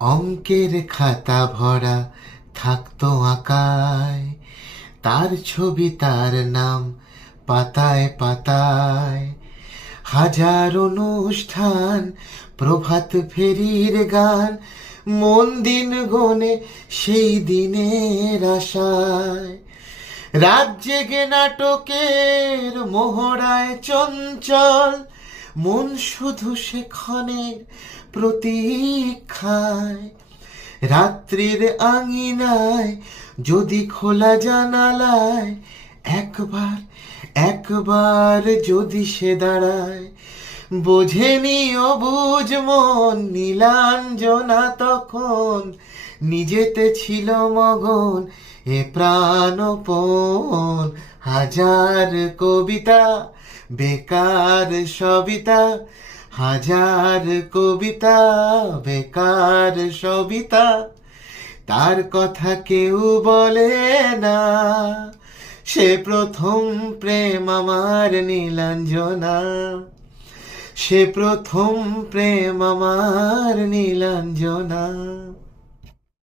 অঙ্কের খাতা ভরা থাকতো আঁকায়, তার ছবি তার নাম পাতায় পাতায়। হাজার অনুষ্ঠান, প্রভাত ফেরির গান, মন দিন গনে সেই দিনের আশায়। রাত জেগে নাটকের মোহরায় চঞ্চল, মন শুধু সেক্ষণের প্রতীক্ষায়। রাত্রির আঙিনায় যদি খোলা জানালায় একবার একবার যদি সে দাঁড়ায়, বোঝেনি অবুঝ মন নীলাঞ্জনা তখন, নিজেতে ছিল মগন এ প্রাণপণ। হাজার কবিতা বেকার সবিতা, হাজার কবিতা বেকার সবিতা, তার কথা কেউ বলে না। সে প্রথম প্রেম আমার নীলাঞ্জনা, সে প্রথম প্রেম আমার নীলাঞ্জনা।